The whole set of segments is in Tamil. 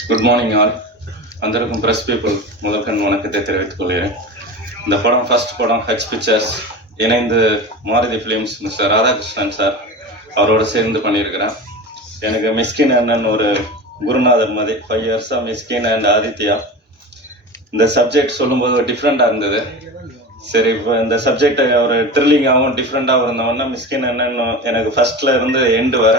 குட் மார்னிங் ஆல் வந்திருக்கும் ப்ரெஸ் பீப்புள் முதற்கண் வணக்கத்தை தெரிவித்துக் கொள்கிறேன். இந்த படம் ஃபர்ஸ்ட் படம் ஹச் பிக்சர்ஸ் இணைந்து Maruti films mister Radhakrishnan sir அவரோட சேர்ந்து பண்ணியிருக்கிறேன் எனக்கு மிஸ்கின் அண்ணன் ஒரு குருநாதர் மாதிரி ஃபைவ் இயர்ஸாக மிஸ்கின் அண்ட் ஆதித்யா. இந்த சப்ஜெக்ட் சொல்லும்போது டிஃப்ரெண்ட்டாக இருந்தது. சரி இப்போ இந்த சப்ஜெக்ட் ஒரு த்ரில்லிங்காகவும் டிஃப்ரெண்ட்டாகவும் இருந்தவொன்னே மிஸ்கின் அண்ணன் எனக்கு ஃபர்ஸ்ட்ல இருந்து எண்டு வர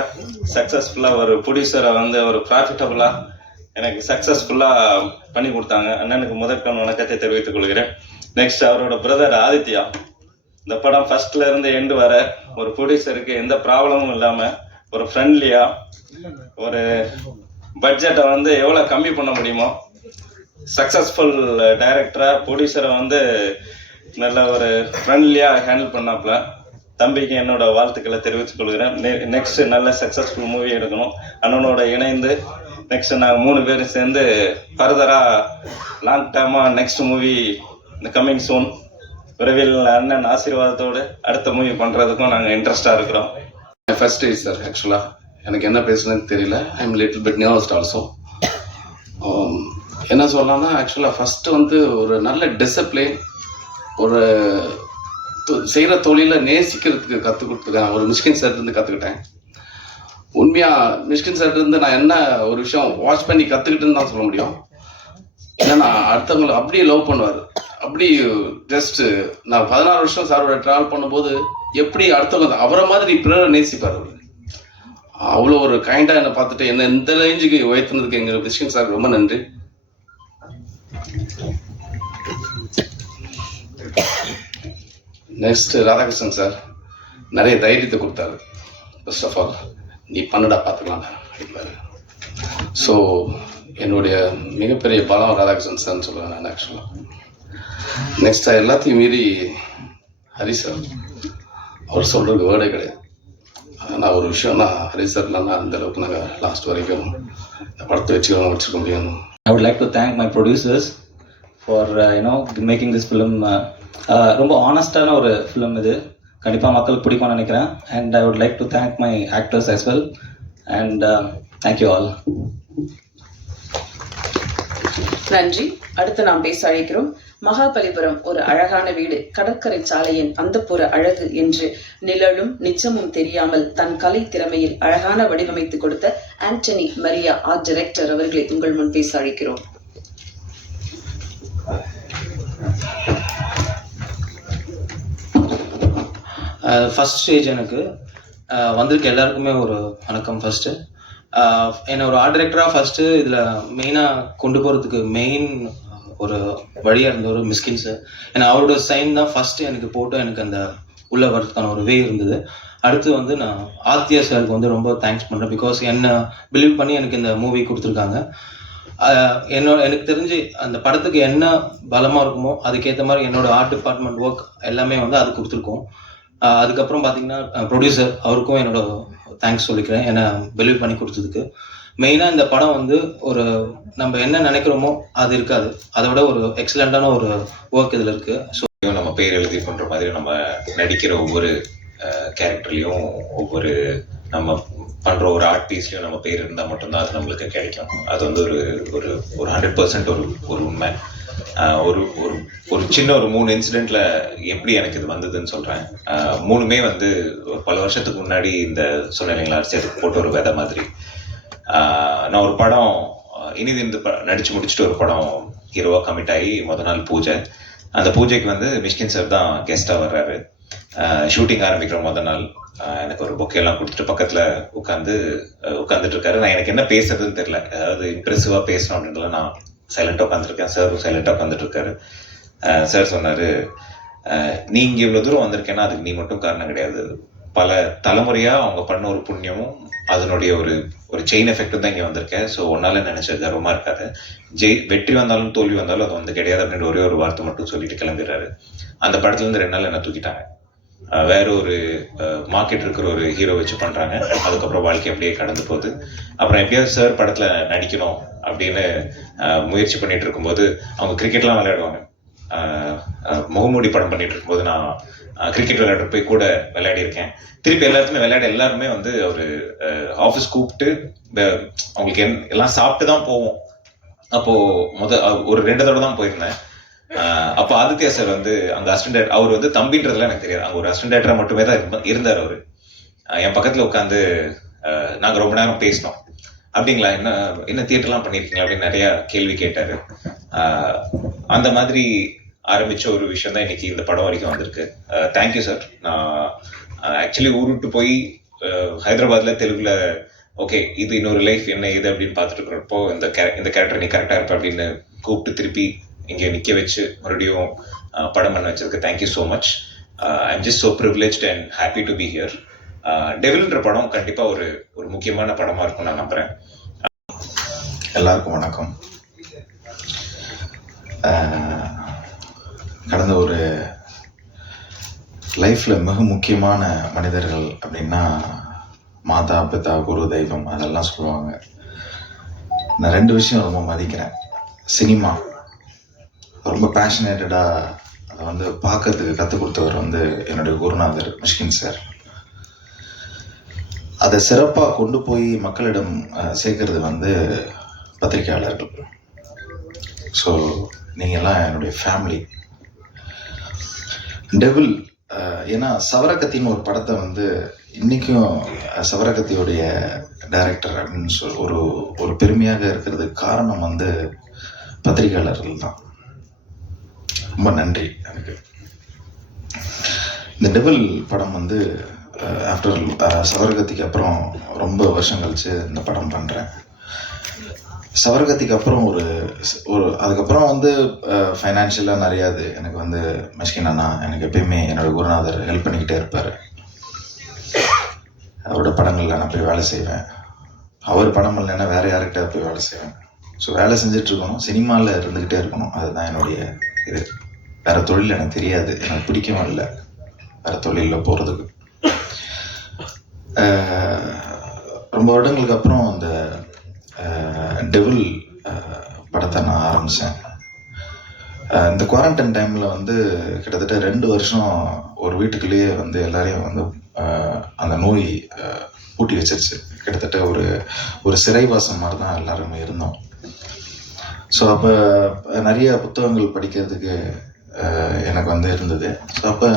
சக்ஸஸ்ஃபுல்லாக ஒரு ப்ரொடியூசரை வந்து ஒரு ப்ராஃபிட்டபுளாக எனக்கு சக்ஸஸ்ஃபுல்லாக பண்ணி கொடுத்தாங்க. அண்ணனுக்கு முதற்கண் வணக்கத்தை தெரிவித்துக் கொள்கிறேன். நெக்ஸ்ட் அவரோட பிரதர் ஆதித்யா. இந்த படம் ஃபர்ஸ்ட்ல இருந்து எண்டு வர ஒரு ப்ரொடியூசருக்கு எந்த ப்ராப்ளமும் இல்லாமல் ஒரு ஃப்ரெண்ட்லியாக ஒரு பட்ஜெட்டை வந்து எவ்வளோ கம்மி பண்ண முடியுமோ சக்ஸஸ்ஃபுல் டைரக்டராக ப்ரொடியூசரை வந்து நல்ல ஒரு ஃப்ரெண்ட்லியாக ஹேண்டில் பண்ணாப்புல. தம்பிக்கு என்னோட வாழ்த்துக்களை தெரிவித்துக் கொள்கிறேன். நெக்ஸ்ட் நல்ல சக்ஸஸ்ஃபுல் மூவி எடுக்கணும். அண்ணனோட இணைந்து நெக்ஸ்ட் நாங்கள் மூணு பேரும் சேர்ந்து ஃபர்தராக லாங் டைமாக நெக்ஸ்ட் மூவி இந்த கம்மிங் சூன் விரைவில் அண்ணன் ஆசீர்வாதத்தோடு அடுத்த மூவி பண்ணுறதுக்கும் நாங்கள் இன்ட்ரெஸ்டாக இருக்கிறோம். ஃபர்ஸ்ட் டே சார் ஆக்சுவலாக எனக்கு என்ன பேசுனதுன்னு தெரியல. I am little bit nearest also என்ன சொல்லலாம்னா ஆக்சுவலாக ஃபஸ்ட்டு வந்து ஒரு நல்ல டிசிப்ளின் ஒரு செய்கிற தொழிலை நேசிக்கிறதுக்கு கற்றுக் கொடுத்துருக்கேன் ஒரு மிஷ்கின் சார்லேருந்து கற்றுக்கிட்டேன் உண்மையாக மிஷ்கின் சார் இருந்து நான் என்ன ஒரு விஷயம் வாட்ச் பண்ணி கற்றுக்கிட்டுன்னு தான் சொல்ல முடியும். ஏன்னா அடுத்தவங்களை அப்படியே லவ் பண்ணுவார். அப்படி ஜஸ்ட் நான் பதினாறு வருஷம் சாரோட ட்ராவல் பண்ணும்போது எப்படி அடுத்தவங்க அவரை மாதிரி பிறரை நேசிப்பார் அவர்? அவ்வளோ ஒரு கைண்டாக என்னை பார்த்துட்டு என்ன இந்த ரேஞ்சுக்கு உயர்த்தினதுக்கு எங்கள் மிஷ்கின் சார் ரொம்ப நன்றி. நெக்ஸ்ட் ராதாகிருஷ்ணன் சார் நிறைய தைரியத்தை கொடுத்தாரு. ஃபர்ஸ்ட் ஆஃப் ஆல் நீ பண்ணுடா பார்த்துக்கலாம் ஸோ என்னுடைய மிகப்பெரிய பலம் ராதாகிருஷ்ணன் சார்னு சொல்லுவேன் நான் ஆக்சுவலாக நெக்ஸ்ட் எல்லாத்தையும் மீறி ஹரி சார் அவர் சொல்கிறதுக்கு வேர்டே கிடையாது. நான் ஒரு விஷயம் நான் ஹரி சார் இல்லைன்னா அந்த அளவுக்கு நாங்கள் லாஸ்ட் வரைக்கும் இந்த படத்தை வச்சுக்கணும் வச்சுக்க முடியும். I would like to thank my producers for you know making this film ரொம்ப ஆனஸ்டான ஒரு ஃபிலிம் இது. கண்டிப்பாக மக்களுக்கு பிடிக்கும்னு நினைக்கிறேன். And I would like to thank my actors as well and thank you all நன்றி. அடுத்து நாம் பேச அழைக்கிறோம். மகாபலிபுரம் ஒரு அழகான வீடு. கடற்கரை சாலையின் அந்தப்புற அழகு என்று நிழலும் நிச்சமும் தெரியாமல் தன் கலை திறமையில் அழகான வடிவமைத்து கொடுத்த ஆண்டனி மரியா ஆர்ட் டைரக்டர் அவர்களை உங்கள் முன் பேச அழைக்கிறோம். ஃபஸ்ட் ஸ்டேஜ் எனக்கு வந்திருக்க எல்லாருக்குமே ஒரு வணக்கம் ஃபஸ்ட்டு என்னை ஒரு ஆர்ட் டைரக்டராக ஃபஸ்ட்டு இதில் மெயினாக கொண்டு போகிறதுக்கு மெயின் ஒரு வழியாக இருந்த ஒரு மிஸ்கின்ஸு ஏன்னா அவரோட சைன் தான் ஃபஸ்ட்டு எனக்கு போட்டு எனக்கு அந்த உள்ளே வர்றதுக்கான ஒரு வே இருந்தது. அடுத்து வந்து நான் ஆத்தியா சாருக்கு வந்து ரொம்ப தேங்க்ஸ் பண்ணுறேன் பிகாஸ் என்ன பிலீவ் பண்ணி எனக்கு இந்த மூவி கொடுத்துருக்காங்க. என்னோட எனக்கு தெரிஞ்சு அந்த படத்துக்கு என்ன பலமாக இருக்குமோ அதுக்கேற்ற மாதிரி என்னோட ஆர்ட் டிபார்ட்மெண்ட் ஒர்க் எல்லாமே வந்து அது கொடுத்துருக்கோம். அதுக்கப்புறம் பார்த்தீங்கன்னா ப்ரொடியூசர் அவருக்கும் என்னோட தேங்க்ஸ் சொல்லிக்கிறேன். என்னை பிலீவ் பண்ணி கொடுத்ததுக்கு. மெயினாக இந்த படம் வந்து ஒரு நம்ம என்ன நினைக்கிறோமோ அது இருக்காது. அதை விட ஒரு எக்ஸலண்ட்டான ஒரு ஒர்க் இதில் இருக்குது ஸோ நம்ம பேர் எழுதி பண்ணுற மாதிரி நம்ம நடிக்கிற ஒவ்வொரு கேரக்டர்லையும் ஒவ்வொரு நம்ம பண்ற ஒரு ஆர்ட் பீஸ்லயும் நம்ம பேர் இருந்தால் மட்டும்தான் அது நம்மளுக்கு கிடைக்கும். அது வந்து ஒரு ஒரு ஒரு ஹண்ட்ரட் பர்சன்ட் ஒரு ஒரு உண்மை. ஒரு ஒரு ஒரு சின்ன ஒரு மூணு இன்சிடெண்ட்ல எப்படி எனக்கு இது வந்ததுன்னு சொல்றேன். மூணுமே வந்து பல வருஷத்துக்கு முன்னாடி இந்த சொன்னீங்களா அரசியலுக்கு போட்டு ஒரு விதை மாதிரி. நான் ஒரு படம் ஆஹ் இனிது இந்த ப- நடிச்சு முடிச்சுட்டு ஒரு படம் ஹீரோவா கமிட் ஆகி முத நாள் பூஜை. அந்த பூஜைக்கு வந்து மிஷ்கின் சார் தான் கெஸ்டா வர்றாரு. ஷூட்டிங் ஆரம்பிக்கிற முத நாள். எனக்கு ஒரு பொக்கே கொடுத்துட்டு பக்கத்துல உட்காந்து உட்காந்துட்டு இருக்காரு. நான் எனக்கு என்ன பேசுறதுன்னு தெரியல. அதாவது இம்ப்ரெசிவா பேசணும் அப்படின்றத நான் சைலண்டா உட்காந்துருக்கேன் சார் சைலண்டா உட்காந்துட்டு இருக்காரு சார் சொன்னார் நீ இங்கே இவ்வளோ தூரம் வந்திருக்கேன்னா அதுக்கு நீ மட்டும் காரணம் கிடையாது. பல தலைமுறையாக அவங்க பண்ண ஒரு புண்ணியமும் அதனுடைய ஒரு ஒரு செயின் எஃபெக்ட் தான் இங்கே வந்திருக்கேன். ஸோ ஒன்னால் நினச்ச கர்வமாக இருக்காது. ஜெய் வெற்றி வந்தாலும் தோல்வி வந்தாலும் அது வந்து கிடையாது அப்படின்ற ஒரே ஒரு வார்த்தை மட்டும் சொல்லிட்டு கிளம்பிடுறாரு. அந்த படத்துலேருந்து ரெண்டு நாள் என்ன தூக்கிட்டாங்க. வேற ஒரு மார்க்கெட் இருக்கிற ஒரு ஹீரோ வச்சு பண்றாங்க. அதுக்கப்புறம் வாழ்க்கை அப்படியே கடந்து போகுது. அப்புறம் எப்படியாவது சார் படத்துல நடிக்கணும் அப்படின்னு முயற்சி பண்ணிட்டு இருக்கும்போது அவங்க கிரிக்கெட்லாம் விளையாடுவாங்க. முகமூடி படம் பண்ணிட்டு இருக்கும்போது நான் கிரிக்கெட் விளையாட போய் கூட விளையாடி இருக்கேன் திருப்பி எல்லாருக்குமே விளையாட எல்லாருமே வந்து ஒரு ஆஃபீஸ் கூப்பிட்டு அவங்களுக்கு என் எல்லாம் சாப்பிட்டு தான் போவோம். அப்போ முத ஒரு ரெண்டு தடவை தான் போயிருந்தேன். அப்போ ஆதித்யா சார் வந்து அங்க அசிஸ்டன்ட் அவர் வந்து தம்பின்றதுலாம் எனக்கு தெரியாது. அங்க ஒரு அசிஸ்டன்ட் மட்டுமே தான் இருந்தார் அவரு. என் பக்கத்துல உட்காந்து நாங்க ரொம்ப நேரம் பேசினோம். அப்படிங்களா? என்ன என்ன தியேட்டர்லாம் பண்ணியிருக்கீங்களா அப்படின்னு நிறைய கேள்வி கேட்டாரு. அந்த மாதிரி ஆரம்பிச்ச ஒரு விஷயம் தான் இன்னைக்கு இந்த படம் வரைக்கும் வந்திருக்கு. தேங்க்யூ சார் நான் ஆக்சுவலி ஊர் விட்டு போய் ஹைதராபாத்தில் ஹைதராபாத்ல தெலுங்குல ஓகே இது இன்னொரு லைஃப் என்ன இது அப்படின்னு பார்த்துட்டு இருக்கிறப்போ இந்த இந்த கேரக்டர் நீ கரெக்டாக இருப்ப அப்படின்னு கூப்பிட்டு திருப்பி இங்கே நிற்க வச்சு மறுபடியும் படம் பண்ண வச்சதுக்கு thank you so much I am just so privilege and happy to be here டெவில்ன்ற படம் கண்டிப்பாக ஒரு ஒரு முக்கியமான படமாக இருக்கும் நான் நம்புகிறேன் எல்லாருக்கும் வணக்கம். கடந்த ஒரு லைஃப்பில் மிக முக்கியமான மனிதர்கள் அப்படின்னா மாதா பிதா குரு தெய்வம் அதெல்லாம் சொல்லுவாங்க. நான் ரெண்டு விஷயம் ரொம்ப மதிக்கிறேன். சினிமா. ரொம்ப பேஷனேட்டடாக அதை வந்து பார்க்கறதுக்கு கற்றுக் கொடுத்தவர் வந்து என்னுடைய குருநாதர் மிஷ்கின் சார். அதை சிறப்பாக கொண்டு போய் மக்களிடம் சேர்க்கறது வந்து பத்திரிகையாளர்கள். ஸோ நீங்கள்லாம் என்னுடைய ஃபேமிலி டெவில் ஏன்னா சவரக்கத்தின்னு ஒரு படத்தை வந்து இன்றைக்கும் சவரகத்தியுடைய டைரக்டர் அப்படின்னு சொல் ஒரு ஒரு பெருமையாக இருக்கிறதுக்கு காரணம் வந்து பத்திரிகையாளர்கள் தான். ரொம்ப நன்றி எனக்கு. இந்த டெவில் படம் வந்து ஆஃப்டர் சவர்கத்திக்கு அப்புறம் ரொம்ப வருஷம் கழிச்சு இந்த படம் பண்ணுறேன் சவர்கத்திக்கு அப்புறம் ஒரு ஒரு அதுக்கப்புறம் வந்து ஃபைனான்ஷியலாக நிறையா அது எனக்கு வந்து மிஷ்கின் அண்ணா எனக்கு எப்பயுமே என்னோடய குருநாதர் ஹெல்ப் பண்ணிக்கிட்டே இருப்பார். அவரோட படங்களில் நான் போய் வேலை செய்வேன். அவர் படம் இல்லைன்னா வேறு யார்கிட்ட போய் வேலை செய்வேன். ஸோ வேலை செஞ்சிட்ருக்கணும் சினிமாவில் இருந்துக்கிட்டே இருக்கணும். அதுதான் என்னுடைய இது. வேற தொழில் எனக்கு தெரியாது. எனக்கு பிடிக்கவும் இல்லை. வேற தொழிலில் போகிறதுக்கு ரொம்ப வருடங்களுக்கு அப்புறம் அந்த டெவில் படத்தை நான் ஆரம்பித்தேன் இந்த குவாரண்டைன் டைமில் வந்து கிட்டத்தட்ட ரெண்டு வருஷம் ஒரு வீட்டுக்குள்ளேயே வந்து எல்லாரையும் வந்து அந்த நோய் பூட்டி வச்சிருச்சு. கிட்டத்தட்ட ஒரு ஒரு சிறைவாசம் மாதிரி தான் எல்லாருமே இருந்தோம். ஸோ அப்போ நிறைய புத்தகங்கள் படிக்கிறதுக்கு எனக்கு வந்து இருந்தது. ஸோ அப்போ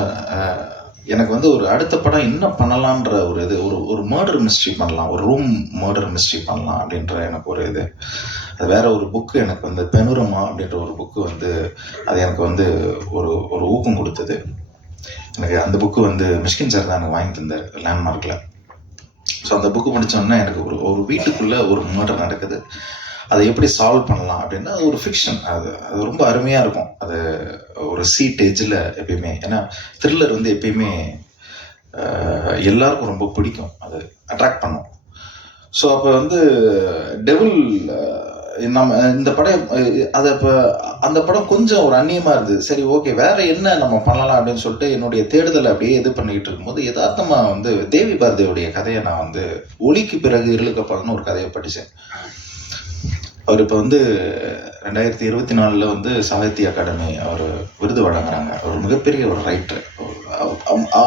எனக்கு வந்து ஒரு அடுத்த படம் என்ன பண்ணலான்ற ஒரு இது ஒரு ஒரு மர்டர் மிஸ்ட்ரி பண்ணலாம் ஒரு ரூம் மர்டர் மிஸ்ட்ரி பண்ணலாம் அப்படின்ற எனக்கு ஒரு இது. அது வேற ஒரு புக்கு எனக்கு வந்து பெனுரமா அப்படின்ற ஒரு புக்கு வந்து அது எனக்கு வந்து ஒரு ஒரு ஊக்கம் கொடுத்தது. எனக்கு அந்த புக்கு வந்து மிஷ்கின் சார் தான் எனக்கு வாங்கி தந்தார் லேண்ட்மார்க்கில் ஸோ அந்த புக்கு படித்தோன்னே எனக்கு ஒரு ஒரு வீட்டுக்குள்ளே ஒரு மர்டர் நடக்குது. அதை எப்படி சால்வ் பண்ணலாம் அப்படின்னா அது ஒரு ஃபிக்ஷன் அது அது ரொம்ப அருமையாக இருக்கும். அது ஒரு சீட் எஜ்ஜில் எப்பயுமே. ஏன்னா த்ரில்லர் வந்து எப்பயுமே எல்லாருக்கும் ரொம்ப பிடிக்கும். அது அட்ராக்ட் பண்ணும். ஸோ அப்போ வந்து டெவில் நம்ம இந்த படம் அதை இப்போ அந்த படம் கொஞ்சம் ஒரு அந்நியமாக இருந்தது. சரி ஓகே வேற என்ன நம்ம பண்ணலாம் அப்படின்னு சொல்லிட்டு என்னுடைய தேடுதலை அப்படியே இது பண்ணிக்கிட்டு இருக்கும்போது யதார்த்தமாக வந்து தேவி பாரதியுடைய கதையை நான் வந்து ஒளிக்கு பிறகு இருளுக்கப்பால்னு ஒரு கதையை படித்தேன் அவர் இப்போ வந்து ரெண்டாயிரத்தி இருபத்தி நாலில் வந்து சாகித்ய அகாடமி அவர் விருது வழங்குறாங்க. அவர் மிகப்பெரிய ஒரு ரைட்டர்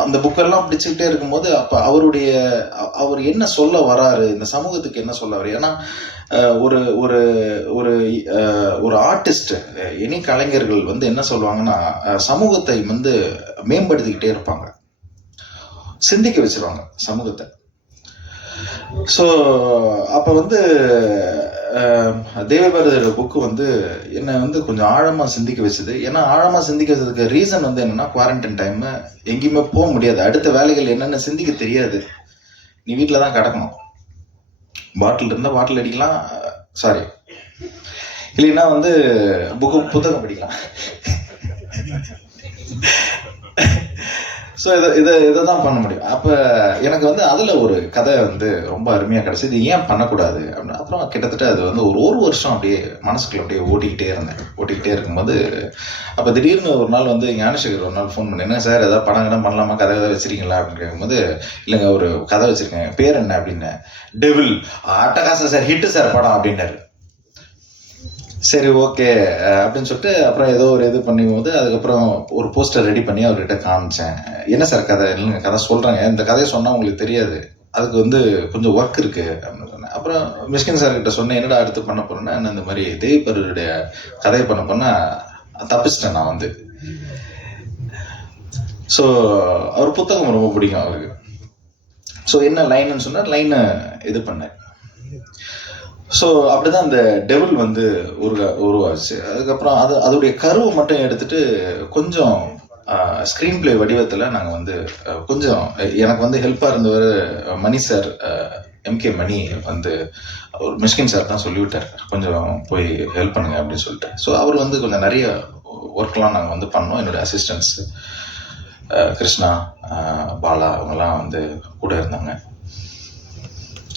அந்த புக்கெல்லாம் படிச்சுக்கிட்டே இருக்கும்போது அப்போ அவருடைய அவர் என்ன சொல்ல வராரு? இந்த சமூகத்துக்கு என்ன சொல்ல வராரு? ஏன்னா ஒரு ஒரு ஒரு ஒரு ஆர்டிஸ்ட் எனி கலைஞர்கள் வந்து என்ன சொல்லுவாங்கன்னா சமூகத்தை வந்து மேம்படுத்திக்கிட்டே இருப்பாங்க. சிந்திக்க வச்சிருவாங்க சமூகத்தை. ஸோ அப்போ வந்து தேவபாரதியோட புக்கு வந்து என்னை வந்து கொஞ்சம் ஆழமாக சிந்திக்க வச்சது. ஏன்னா ஆழமாக சிந்திக்க வச்சதுக்கு ரீசன் வந்து என்னென்னா குவாரண்டைன் டைமு எங்கேயுமே போக முடியாது. அடுத்த வேலைகள் என்னென்ன சிந்திக்க தெரியாது. நீ வீட்டில் தான் கிடக்கணும். பாட்டில் இருந்தால் பாட்டில் அடிக்கலாம். சாரி இல்லைன்னா வந்து புக்கு புத்தகம் படிக்கலாம். ஸோ இதை இதை இதை தான் பண்ண முடியும். அப்போ எனக்கு வந்து அதில் ஒரு கதை வந்து ரொம்ப அருமையாக கிடச்சி இது ஏன் பண்ணக்கூடாது? அப்படின்னு அப்புறம் கிட்டத்தட்ட அது வந்து ஒரு ஒரு வருஷம் அப்படியே மனசுக்குள்ள அப்படியே ஓட்டிக்கிட்டே இருந்தேன். ஓட்டிக்கிட்டே இருக்கும்போது அப்போ திடீர்னு ஒரு நாள் வந்து ஞானசேகர் ஒரு நாள் ஃபோன் பண்ணி என்ன சார் ஏதாவது படம் கிடம் பண்ணலாமா? கதை கதை வச்சிருக்கீங்களா? அப்படின்னு கேட்கும்போது இல்லைங்க ஒரு கதை வச்சிருக்கேன். பேர் என்ன? அப்படின்னு டெவில் அட்டகாசம் சார் ஹிட்டு சார் படம் அப்படின்னாரு. சரி ஓகே அப்படின்னு சொல்லிட்டு அப்புறம் ஏதோ ஒரு இது பண்ணும்போது அதுக்கப்புறம் ஒரு போஸ்டர் ரெடி பண்ணி அவர்கிட்ட காமிச்சேன். என்ன சார் கதை? இல்லைங்க கதை சொல்கிறாங்க இந்த கதையை சொன்னால் உங்களுக்கு தெரியாது. அதுக்கு வந்து கொஞ்சம் ஒர்க் இருக்குது அப்படின்னு சொன்னேன். அப்புறம் மிஷ்கின் சார் கிட்ட சொன்னேன் என்னடா அடுத்து பண்ண போகிறேன்னா நான் இந்த மாதிரி தேவிப்பருடைய கதையை பண்ண போனால் தப்பிச்சிட்டேன் நான் வந்து. ஸோ அவர் புத்தகம் ரொம்ப பிடிக்கும் அவருக்கு. ஸோ என்ன லைனுன்னு சொன்னால் லைனை இது பண்ணேன். ஸோ அப்படிதான் அந்த டெவில் வந்து உருவா உருவாச்சு. அதுக்கப்புறம் அது அதோடைய கருவை மட்டும் எடுத்துட்டு கொஞ்சம் ஸ்க்ரீன் பிளே வடிவத்தில் நாங்கள் வந்து கொஞ்சம் எனக்கு வந்து ஹெல்ப்பாக இருந்தவர் மணி சார் எம்கே மணி வந்து ஒரு மிஷ்கின் சார் தான் சொல்லிவிட்டார். கொஞ்சம் போய் ஹெல்ப் பண்ணுங்க அப்படின்னு சொல்லிட்டு. ஸோ அவர் வந்து கொஞ்சம் நிறைய ஒர்க்லாம் நாங்கள் வந்து பண்ணோம். என்னுடைய அசிஸ்டன்ஸ் கிருஷ்ணா பாலா அவங்கெல்லாம் வந்து கூட இருந்தாங்க.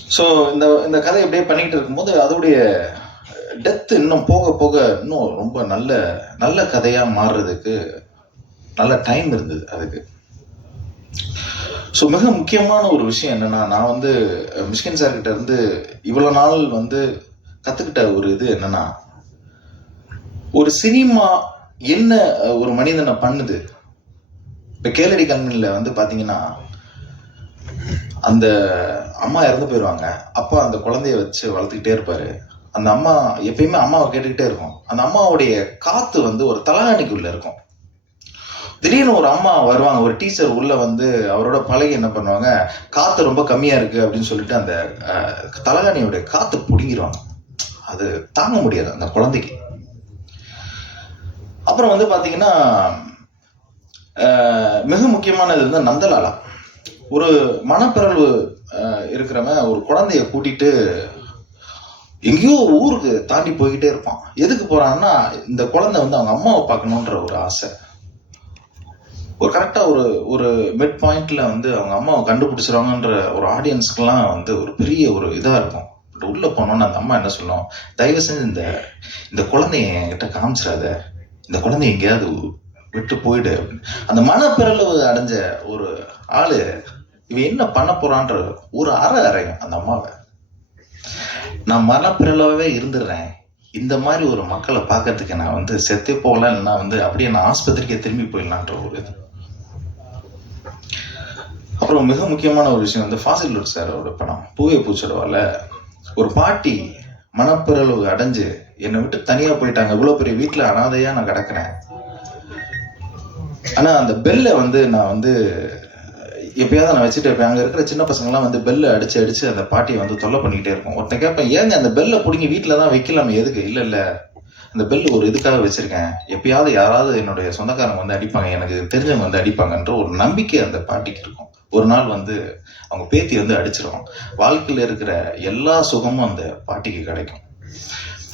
ஸோ இந்த இந்த கதை அப்படியே பண்ணிக்கிட்டு இருக்கும்போது அதோடைய டெத் இன்னும் போக போக இன்னும் ரொம்ப நல்ல நல்ல கதையாக மாறுறதுக்கு நல்ல டைம் இருந்தது அதுக்கு. ஸோ மிக முக்கியமான ஒரு விஷயம் என்னென்னா நான் வந்து மிஷ்கின் சார்கிட்ட இருந்து இவ்வளோ நாள் வந்து கற்றுக்கிட்ட ஒரு இது என்னென்னா ஒரு சினிமா என்ன ஒரு மனிதனை பண்ணுது? இப்போ கேளடி கண்மணியில் வந்து பார்த்தீங்கன்னா அந்த அம்மா இறந்து போயிடுவாங்க அப்பா அந்த குழந்தைய வச்சு வளர்த்துக்கிட்டே இருப்பார். அந்த அம்மா எப்பயுமே அம்மாவை கேட்டுக்கிட்டே இருக்கும். அந்த அம்மாவுடைய காத்து வந்து ஒரு தலகாணிக்குள்ள இருக்கும். திடீர்னு ஒரு அம்மா வருவாங்க. ஒரு டீச்சர் உள்ள வந்து அவரோட பழகி என்ன பண்ணுவாங்க? காத்து ரொம்ப கம்மியா இருக்கு அப்படின்னு சொல்லிட்டு அந்த தலகாணியுடைய காற்று காத்து பிடுங்கிடுவாங்க அது தாங்க முடியாது அந்த குழந்தைக்கு. அப்புறம் வந்து பாத்தீங்கன்னா மிக முக்கியமானது வந்து நந்தலாலா. ஒரு மனப்பிறழ்வு இருக்கிறவன் ஒரு குழந்தைய கூட்டிட்டு எங்கேயோ ஒரு ஊருக்கு தாண்டி போய்கிட்டே இருப்பான். எதுக்கு போறான்னா இந்த குழந்தை வந்து அவங்க அம்மாவை பார்க்கணுன்ற ஒரு ஆசை. ஒரு கரெக்டாக ஒரு ஒரு மிட் பாயிண்ட்ல வந்து அவங்க அம்மாவை கண்டுபிடிச்சிருவாங்கன்ற ஒரு ஆடியன்ஸ்க்கெல்லாம் வந்து ஒரு பெரிய ஒரு இதாக இருக்கும். பட் உள்ளே போனோன்னு அந்த அம்மா என்ன சொல்லும்? தயவு செஞ்சு இந்த இந்த குழந்தைய என்கிட்ட காமிச்சிடாத. இந்த குழந்தை எங்கேயாவது விட்டு போயிடு. அப்படின்னு அந்த மனப்பிறழ்வு அடைஞ்ச ஒரு ஆளு இவன் என்ன பண்ண போறான்ற ஒரு அறை அறையும் அந்த அம்மாவை. நான் மனப்பிறழவே இருந்துடுறேன். இந்த மாதிரி ஒரு மக்களை பார்க்கறதுக்கு நான் வந்து செத்தே போகல இல்லைன்னா வந்து அப்படியே நான் ஆஸ்பத்திரிக்கே திரும்பி போயிடலான்ற ஒரு இது. அப்புறம் மிக முக்கியமான ஒரு விஷயம் வந்து ஃபாசில் சாரோட படம். பூவே பூச்சிடுவால ஒரு பாட்டி மனப்பிறழ்வு அடைஞ்சு என்னை விட்டு தனியாக போயிட்டாங்க. இவ்வளோ பெரிய வீட்டில் அனாதையாக நான் கிடக்குறேன். ஆனால் அந்த பெல்லை வந்து நான் வந்து எப்பயாவது நான் வச்சுட்டு இருப்பேன். அங்கே இருக்கிற சின்ன பசங்களாம் வந்து பெல்லை அடிச்சு அடிச்சு அந்த பாட்டியை வந்து தொல்லை பண்ணிக்கிட்டே இருக்கும் ஒருத்தன் கேட்பேன் ஏங்க அந்த பெல்லை பிடிங்கி வீட்டில் தான் வைக்கலாமே? எதுக்கு? இல்லை இல்லை. அந்த பெல் ஒரு இதுக்காக வச்சிருக்கேன். எப்பயாவது யாராவது என்னுடைய சொந்தக்காரங்க வந்து அடிப்பாங்க. எனக்கு தெரிஞ்சவங்க வந்து அடிப்பாங்கன்ற ஒரு நம்பிக்கை அந்த பாட்டிக்கு இருக்கும். ஒரு நாள் வந்து அவங்க பேத்தி வந்து அடிச்சிருவாங்க வாழ்க்கையில் இருக்கிற எல்லா சுகமும் அந்த பாட்டிக்கு கிடைக்கும்.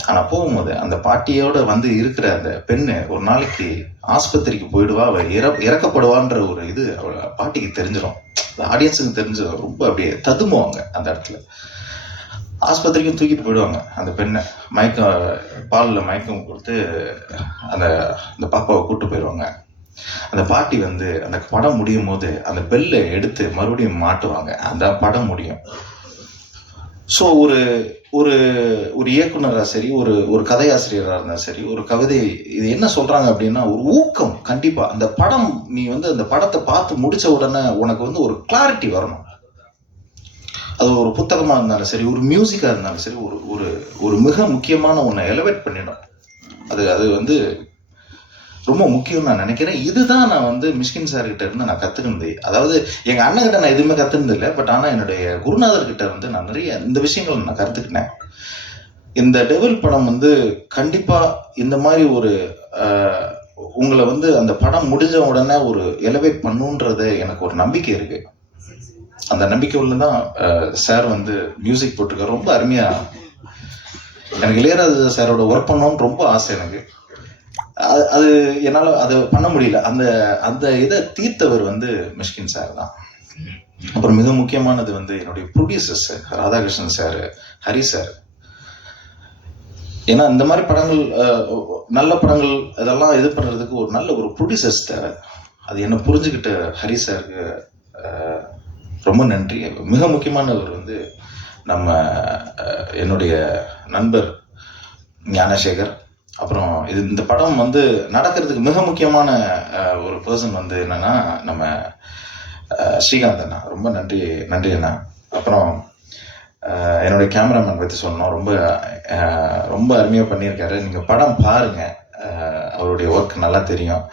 ஆனா போகும்போது அந்த பாட்டியோட வந்து இருக்கிற அந்த பெண்ணு ஒரு நாளைக்கு ஆஸ்பத்திரிக்கு போயிடுவா அவ இற இறக்கப்படுவான்ற ஒரு இது அவ பாட்டிக்கு தெரிஞ்சிடும் ஆடியன்ஸுக்கு தெரிஞ்சு ரொம்ப அப்படியே ததும்புவாங்க அந்த இடத்துல. ஆஸ்பத்திரிக்கும் தூக்கிட்டு போயிடுவாங்க அந்த பெண்ணை. மயக்கம் பாலில் மயக்கம் கொடுத்து அந்த அந்த பாப்பாவை கூப்பிட்டு போயிடுவாங்க. அந்த பாட்டி வந்து அந்த படம் முடியும் போது அந்த பெல்லை எடுத்து மறுபடியும் மாட்டுவாங்க. அந்த படம் முடியும். ஸோ ஒரு ஒரு ஒரு இயக்குனராக சரி ஒரு ஒரு கதையாசிரியராக இருந்தால் சரி ஒரு கவிதை இது என்ன சொல்கிறாங்க அப்படின்னா ஒரு ஊக்கம் கண்டிப்பாக அந்த படம் நீ வந்து அந்த படத்தை பார்த்து முடித்த உடனே உனக்கு வந்து ஒரு கிளாரிட்டி வரணும். அது ஒரு புத்தகமாக இருந்தாலும் சரி ஒரு மியூசிக்காக இருந்தாலும் சரி ஒரு ஒரு ஒரு மிக முக்கியமான ஒன்றை எலவேட் பண்ணிடும். அது அது வந்து ரொம்ப முக்கியம் நான் நினைக்கிறேன். இதுதான் நான் வந்து மிஷ்கின் சார் கிட்ட இருந்து நான் கத்துக்கினது. அதாவது எங்க அண்ணன் கிட்ட நான் எதுவுமே கத்துனது பட் ஆனா என்னுடைய குருநாதர் கிட்ட வந்து நான் நிறைய இந்த விஷயங்கள் நான் கத்துக்கிட்டேன். இந்த டெவில் படம் வந்து கண்டிப்பா இந்த மாதிரி ஒரு உங்களை வந்து அந்த படம் முடிஞ்ச உடனே ஒரு எலவேட் பண்ணுன்றது எனக்கு ஒரு நம்பிக்கை இருக்கு. அந்த நம்பிக்கை உள்ள தான் சார் வந்து மியூசிக் போட்டிருக்காரு. ரொம்ப அருமையா எனக்கு இளையராஜா சாரோட ஒர்க் பண்ணணும்னு ரொம்ப ஆசை எனக்கு. அது அது என்னால் அதை பண்ண முடியல. அந்த அந்த இதை தீர்த்தவர் வந்து மிஷ்கின் சார் தான். அப்புறம் மிக முக்கியமானது வந்து என்னுடைய producers Radhakrishnan sir Hari sir. ஏன்னா இந்த மாதிரி படங்கள் நல்ல படங்கள் இதெல்லாம் இது பண்ணுறதுக்கு ஒரு நல்ல ஒரு ப்ரொடியூசர்ஸ் தேவை. அது என்ன புரிஞ்சுக்கிட்ட ஹரி சாருக்கு ரொம்ப நன்றி. மிக முக்கியமானவர் வந்து நம்ம என்னுடைய நண்பர் ஞானசேகர். அப்புறம் இது இந்த படம் வந்து நடக்கிறதுக்கு மிக முக்கியமான ஒரு பர்சன் வந்து என்னன்னா நம்ம ஸ்ரீகாந்த் அண்ணா. ரொம்ப நன்றி நன்றி அண்ணா. அப்புறம் என்னுடைய கேமராமேன் பற்றி சொன்னோம் ரொம்ப ரொம்ப அருமையாக பண்ணியிருக்காரு. நீங்கள் படம் பாருங்கள் அவருடைய ஒர்க் நல்லா தெரியும்.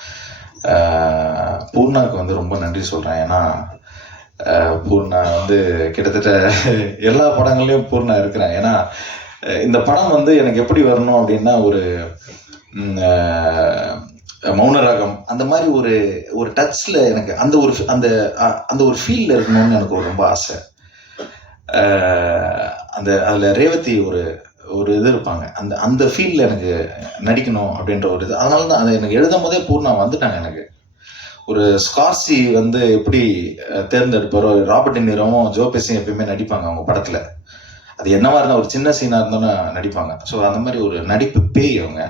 பூர்ணாவுக்கு வந்து ரொம்ப நன்றி சொல்கிறேன் ஏன்னா பூர்ணா வந்து கிட்டத்தட்ட எல்லா படங்கள்லையும் பூர்ணா இருக்கிறேன் ஏன்னா இந்த படம் வந்து எனக்கு எப்படி வரணும் அப்படின்னா ஒரு மௌனராகம். அந்த மாதிரி ஒரு ஒரு டச்சில் எனக்கு அந்த ஒரு அந்த அந்த ஒரு ஃபீல்டில் இருக்கணும்னு எனக்கு ஒரு ரொம்ப ஆசை. அந்த அதில் ரேவதி ஒரு ஒரு இது இருப்பாங்க. அந்த அந்த ஃபீல்டில் எனக்கு நடிக்கணும் அப்படின்ற ஒரு இது. அதனால தான் அதை எனக்கு எழுதும் போதே பூர்ணா வந்துட்டாங்க எனக்கு. ஒரு ஸ்கார்சி வந்து எப்படி தேர்ந்தெடுப்பாரோ ராபர்ட் நிறமும் ஜோபேஸும் எப்பயுமே நடிப்பாங்க அவங்க படத்தில். அது என்னவா இருந்தால் ஒரு சின்ன சீனாக இருந்தோன்னா நடிப்பாங்க. ஸோ அந்த மாதிரி ஒரு நடிப்பு பேய் அவங்க.